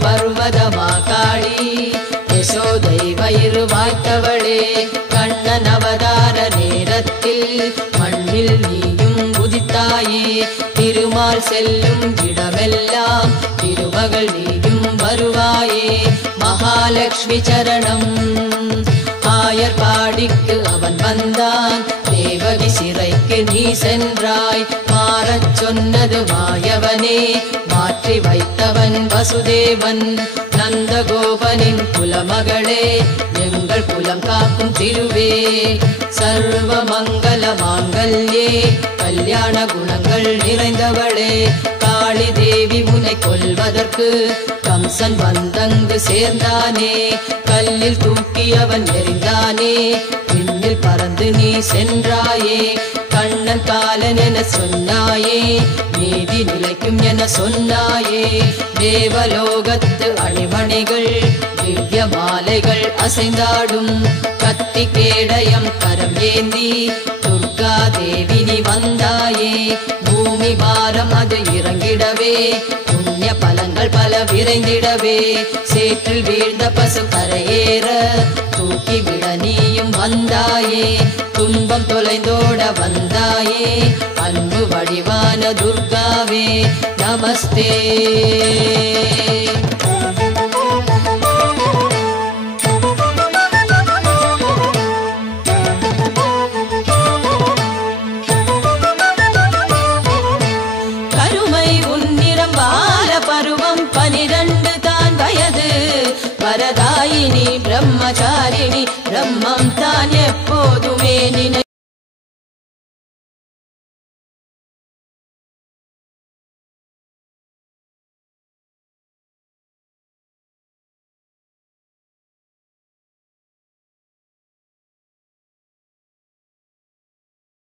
பர்வத மாகாளி யசோதை வயிறு வாய்த்தவளே கண்ணன் அவதார நேரத்தில் மண்ணில் நீயும் உதித்தாயே திருமால் செல்லும் இடமெல்லாம் திருமகள் நீயும் வருவாயே மகாலட்சுமி சரணம் ஆயர்பாடிக்கு அவன் வந்தான் தேவகி சிறைக்கு நீ சென்றாய் மாறச் சொன்னது மாயவனே மாற்றி வைத்தவன் வசுதேவன் நந்தகோபனின் குலமகளே எங்கள் குலம் காக்கும் திருவே சர்வ மங்கள மாங்கல்யே கல்யாண குணங்கள் நிறைந்தவளே காளி தேவி உன்னை கொல்வதற்கு கம்சன் வந்தங்கு சேர்ந்தானே கல்லில் தூக்கி அவன் எறிந்தானே விண்ணில் பறந்து நீ சென்றாயே கண்ணன் காலன் என சொன்னாயே நீதி நிலைக்கும் என சொன்னாயே தேவலோகத்து அணிமணிகள் திவ்ய மாலைகள் அசைந்தாடும் கத்தி கேடயம் கரம் ஏந்தி துர்கா தேவி நீ வந்தாயே பூமி பாரம் அது இறங்கிடவே புண்ணிய பலங்கள் பல விரைந்திடவே சேற்றில் வீழ்ந்த பசு கரையேற தூக்கிவிட நீயும் வந்தாயே துன்பம் தொலைந்தோட வந்தாயே அன்பு வடிவான துர்காவே நமஸ்தே வரதாயினி பிரம்மச்சாரிணி பிரம்மம் தான் எப்போதுமே நினை